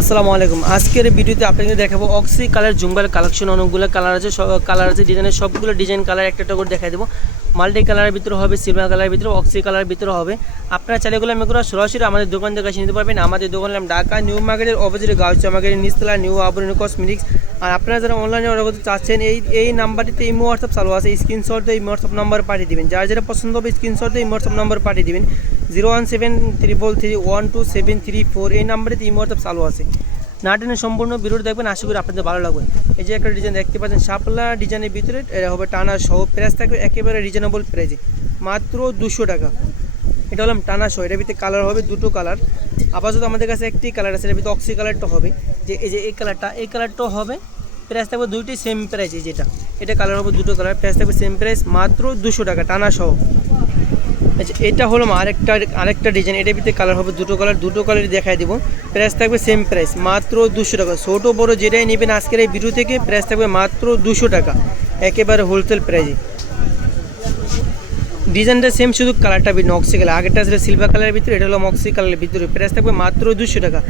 আসসালামু আলাইকুম। আজকের ভিডিওতে আপনাদের দেখাবো অক্সি কালার জুম্বার কালেকশন। অনেকগুলো কালার আছে ডিজাইনের, সবগুলো ডিজাইন কালার একটা একটা করে দেখাই দেবো। মাল্টি কালারের ভিতরে হবে, সিলভার কালারের ভিতরে, অক্সি কালারের ভিতরে হবে। আপনারা চাইলে এগুলো আমি করে সরাসরি আমাদের দোকান থেকে নিতে পারবেন। আমাদের দোকান নাম ঢাকা নিউ মার্কেটের অপোজিটে গাউচা মার্কেটের নিচতলা নিউ আবরণী কসমেটিক্স। আর আপনারা যারা অনলাইনে অর্ডার করতে চাচ্ছেন এই নাম্বারটিতে ইমো হোয়াটসঅ্যাপ চালু আছে। স্ক্রিনশট দিয়ে ইমো হোয়াটসঅ্যাপ নাম্বার পাঠিয়ে দেবেন। যার যেটা পছন্দ হবে স্ক্রিনশট দিয়ে ইমো হোয়াটসঅ্যাপ নাম্বার পাঠিয়ে দেবেন। 01733312734 এই নাম্বারটিতে ইমো হোয়াটসঅ্যাপ চালু আছে। নাটেনের সম্পূর্ণ ভিডিওটি দেখবেন, আশা করি আপনাদের ভালো লাগবে। এই যে একটা ডিজাইন দেখতে পাচ্ছেন শাপলা ডিজাইনের ভিতরে, এটা হবে টানা সহ। প্রাইস থাকবে একেবারে রিজনেবল প্রাইসে, মাত্র 200 টাকা। এটা হলাম টানা সহ। এটার ভিতরে কালার হবে দুটো কালার। আপাতত আমাদের কাছে একটি কালার আছে, এর ভিতরে অক্সি কালারটা হবে। এই যে এই কালারটাও হবে। প্রাইস থাকবে দুইটি সেম প্রাইস। এটা কালার হবে দুটো কালার, প্রাইস থাকবে সেম প্রাইস, মাত্র 200 টাকা টানা সহ। আচ্ছা, এটা হলো আরেকটা ডিজাইন। এটার ভিতরে কালার হবে দুটো কালারই দেখাই দিব। প্রাইস থাকবে সেম প্রাইস, মাত্র 200 টাকা। ছোটো বড়ো যেটাই নেবেন আজকের এই ভিডিও থেকে, প্রাইস থাকবে মাত্র 200 টাকা, একেবারে হোলসেল প্রাইসে। ডিজাইনটা সেম, শুধু কালারটা ভিন্ন। অক্সি কালার, আগেরটা ছিল সিলভার কালারের ভিতরে, এটা হলো অক্সি কালারের ভিতরে। প্রাইস থাকবে মাত্র 200 টাকা।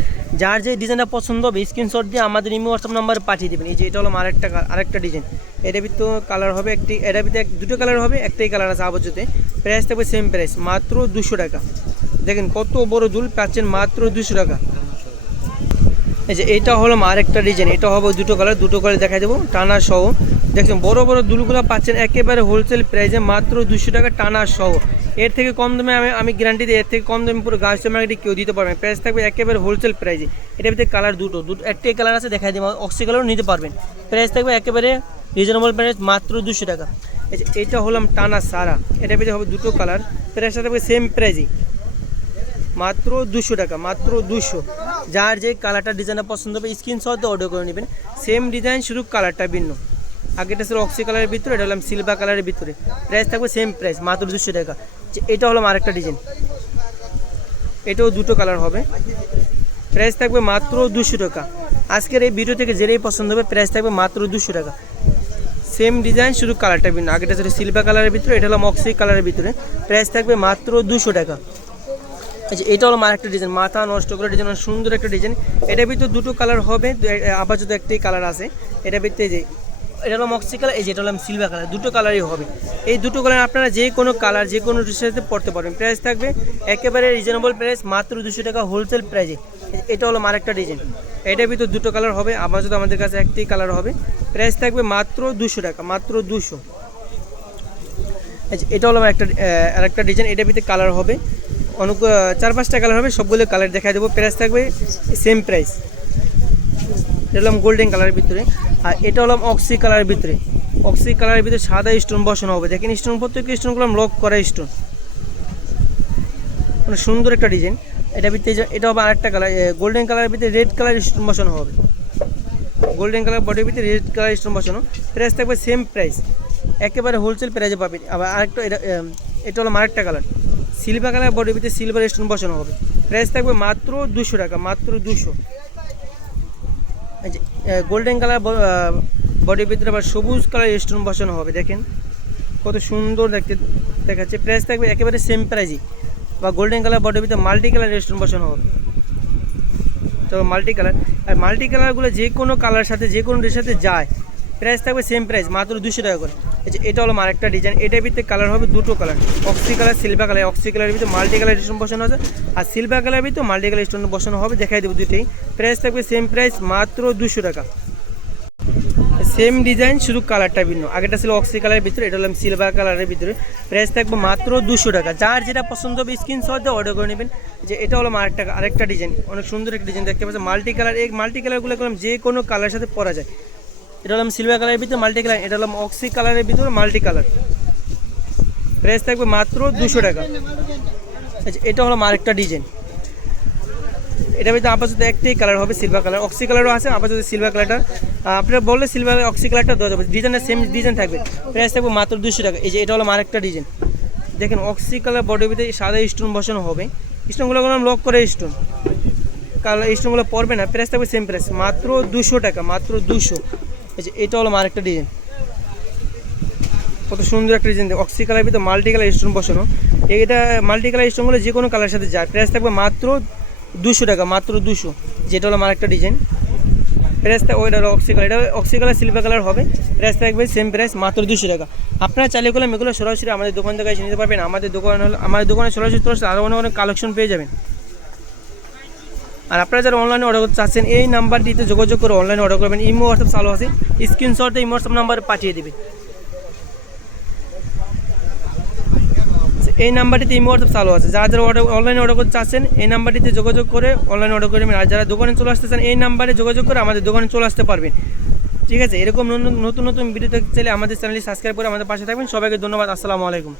যার যে ডিজাইনটা পছন্দ হবে স্ক্রিনশট দিয়ে আমাদের ইমো হোয়াটসঅ্যাপ নাম্বারে পাঠিয়ে দেবেন। এই যে এটা হলো আরেকটা ডিজাইন। এটার ভিতরে কালার হবে এটার ভিতরে দুটো কালার হবে, একটাই কালার আছে আপাততে। প্রাইস থাকবে সেম প্রাইস, মাত্র 200 টাকা। দেখেন কত বড় দুল পাচ্ছেন মাত্র 200 টাকা। এই যে এটা হলো আরেকটা ডিজাইন। এটা হবে দুটো কালার দেখাই দেবো টানা সহ। দেখছেন বড় বড় দুলগুলো পাচ্ছেন একেবারে হোলসেল প্রাইসে, মাত্র 200 টাকা টানা সহ। এর থেকে কম দামে আমি গ্যারান্টি দিই, এর থেকে কম দামে পুরো গাউচা মার্কেটে কেউ দিতে পারবেন। প্রাইস থাকবে একেবারে হোলসেল প্রাইসে। এটার ভিতরে কালার দুটো একটাই কালার আছে, দেখাই দেবো। অক্সি কালারও নিতে পারবেন। প্রাইস থাকবে একেবারে রিজনেবল প্রাইস, মাত্র 200 টাকা। এটা হলাম টানা সারা। এটার ভিতরে হবে দুটো কালার, প্রাইস থাকবে সেম প্রাইসে, মাত্র 200 টাকা, মাত্র 200। যার যে কালারটা ডিজাইনটা পছন্দ হবে স্ক্রিনশট দিয়ে অর্ডার করে নেবেন। সেম ডিজাইন, শুধু কালারটা ভিন্ন। আগেটা ছিল অক্সি কালারের ভিতরে, এটা হলাম সিলভার কালারের ভিতরে। প্রাইস থাকবে সেম প্রাইস, মাত্র 200 টাকা। এটা হলাম আরেকটা ডিজাইন। এটাও দুটো কালার হবে, প্রাইস থাকবে মাত্র 200 টাকা। আজকের এই ভিডিও থেকে যেটাই পছন্দ হবে প্রাইস থাকবে মাত্র 200 টাকা। সেম ডিজাইন, শুধু কালারটা ভিন্ন। আগেটা ছিল সিলভার কালারের ভিতরে, এটা হলাম অক্সি কালারের ভিতরে। প্রাইস থাকবে মাত্র 200 টাকা। আচ্ছা, এটা হলো আরেকটা ডিজাইন, মাথা নষ্ট করে ডিজাইন, সুন্দর একটা ডিজাইন। এটার ভিতরে দুটো কালার হবে, আপাতত একটাই কালার আছে। এটার ভিতরে এটা হলো অক্সি কালার, এই যে এটা হলো সিলভার কালার, দুটো কালারই হবে। এই দুটো কালার আপনারা যে কোনো কালার যে কোনো ড্রেসের সাথে পরতে পারবেন। প্রাইস থাকবে একেবারে রিজনেবল প্রাইস, মাত্র 200 টাকা হোলসেল প্রাইসে। এটা হলো আরেকটা ডিজাইন। এটার ভিতরে দুটো কালার হবে, আপাতত আমাদের কাছে একটাই কালার হবে। প্রাইস থাকবে মাত্র 200 টাকা, মাত্র 200। আচ্ছা, এটা হলো আরেকটা ডিজাইন। এটার ভিতরে কালার হবে অনেক, 4-5টা কালার হবে, সবগুলো কালার দেখাই দেবো। প্রাইস থাকবে সেম প্রাইস। এটা হলাম গোল্ডেন কালারের ভিতরে, আর এটা হলাম অক্সি কালারের ভিতরে। অক্সি কালারের ভিতরে সাদা স্টোন বসানো হবে। দেখেন স্টোন, প্রত্যেকটা স্টোনগুলো লক করা স্টোন, মানে সুন্দর একটা ডিজাইন। এটার ভিতরে এটা হবে আরেকটা কালার, গোল্ডেন কালারের ভিতরে রেড কালার স্টোন বসানো হবে। গোল্ডেন কালার বডির ভিতরে রেড কালার স্টোন বসানো। প্রাইস থাকবে সেম প্রাইস, একেবারে হোলসেল প্রাইসে পাবেন। আবার আরেকটা এটা হলো আরেকটা কালার, সিলভার কালার বডির ভিতরে সিলভার স্টোন বসানো হবে। প্রাইস থাকবে মাত্র 200 টাকা, মাত্র 200। গোল্ডেন কালার বডির ভিতরে আবার সবুজ কালার স্টোন বসানো হবে। দেখেন কত সুন্দর দেখাচ্ছে। প্রাইস থাকবে একেবারে সেম প্রাইসই। বা গোল্ডেন কালার বডির ভিতরে মাল্টি কালার স্টোন বসানো হবে। তো মাল্টি কালার, আর মাল্টি কালারগুলো যে কোনো কালার সাথে যে কোনো ড্রেসের সাথে যায়। প্রাইস থাকবে সেম প্রাইস, মাত্র 200 টাকা করে। এটা হলো আরেকটা ডিজাইন। এটার ভিতরে কালার হবে দুটো colour, oxy colour silver colour. Oxy কালারের ভিতরে মাল্টি কালার স্টোন বসানো আছে, আর সিলভার কালারের ভিতরে মাল্টি কালার স্টোন বসানো হবে। দেখাই দেবো দুটোই। প্রাইস থাকবে সেম প্রাইস, মাত্র 200 টাকা। সেম ডিজাইন, শুধু কালারটা ভিন্ন। আগেটা ছিল অক্সি কালারের ভিতরে, এটা হলাম সিলভার কালারের ভিতরে। প্রাইস থাকবে মাত্র 200 টাকা। যার যেটা পছন্দ হবে স্ক্রিনশট দিয়ে অর্ডার করে নেবেন। যে এটা হলো আরেকটা ডিজাইন, অনেক সুন্দর একটা ডিজাইন দেখতে পাচ্ছেন। মাল্টি কালার, এই মাল্টি কালারগুলো করলাম যে কোনো কালারের সাথে পরা যায়। এটা হলাম সিলভার কালারের ভিতরে মাল্টি কালার, এটা হলাম অক্সি কালারের ভিতরে মাল্টি কালার। প্রাইস থাকবে মাত্র 200 টাকা। আচ্ছা, এটা হলো আরেকটা ডিজাইন। এটার ভিতরে আপাতত একটাই কালার হবে, সিলভার কালার। অক্সি কালারও আছে, আপাতত সিলভার কালারটা আপনারা বললে সিলভার অক্সি কালারটা দেওয়া যাবে। ডিজাইনের সেম ডিজাইন থাকবে। প্রাইস থাকবে মাত্র 200 টাকা। এই যে এটা হলো আরেকটা ডিজাইন। দেখেন অক্সি কালার বডির ভিতরে সাদা স্টোন বসানো হবে। স্টোনগুলো লক করে স্টোন, কালার স্টোনগুলো পড়বে না। প্রাইস থাকবে সেম প্রাইস, মাত্র 200 টাকা, মাত্র 200। এই যে এটা হলো আরেকটা ডিজাইন, কত সুন্দর একটা ডিজাইন। অক্সি কালারের ভিতরে মাল্টি কালার স্টোন বসানো। এটা মাল্টি কালার স্টোনগুলো যে কোনো কালারের সাথে যায়। প্রাইস থাকবে মাত্র 200 টাকা, মাত্র 200। যেটা হলো আমার একটা ডিজাইন। প্রাইসটা ওইটা অক্সি কালার, এটা অক্সি কালার সিলভার কালার হবে। প্রাইস থাকবে সেম প্রাইস, মাত্র 200 টাকা। আপনারা চাইলে এগুলো সরাসরি আমাদের দোকান থেকে এসে নিতে পারবেন। আমাদের দোকানে সরাসরি তো আরও অনেক কালেকশন পেয়ে যাবেন। আর আপনারা যারা অনলাইনে অর্ডার করতে চাচ্ছেন এই নাম্বারটিতে যোগাযোগ করে অনলাইনে অর্ডার করবেন। ইমো হোয়াটসঅ্যাপ চালু আছে, স্ক্রিনশটে ইমো হোয়াটসঅ্যাপ নাম্বারে পাঠিয়ে দেবেন। এই নাম্বারটিতে ইমো হোয়াটসঅ্যাপ চালু আছে। যারা যারা অনলাইনে অর্ডার করতে চাচ্ছেন এই নাম্বারটিতে যোগাযোগ করে অনলাইনে অর্ডার করবেন। আর যারা দোকানে চলে আসতে চান এই নাম্বারে যোগাযোগ করে আমাদের দোকানে চলে আসতে পারবেন। ঠিক আছে, এরকম নতুন নতুন ভিডিও দেখতে চাইলে আমাদের চ্যানেলটি সাবস্ক্রাইব করে আমাদের পাশে থাকবেন। সবাইকে ধন্যবাদ। আসসালামু আলাইকুম।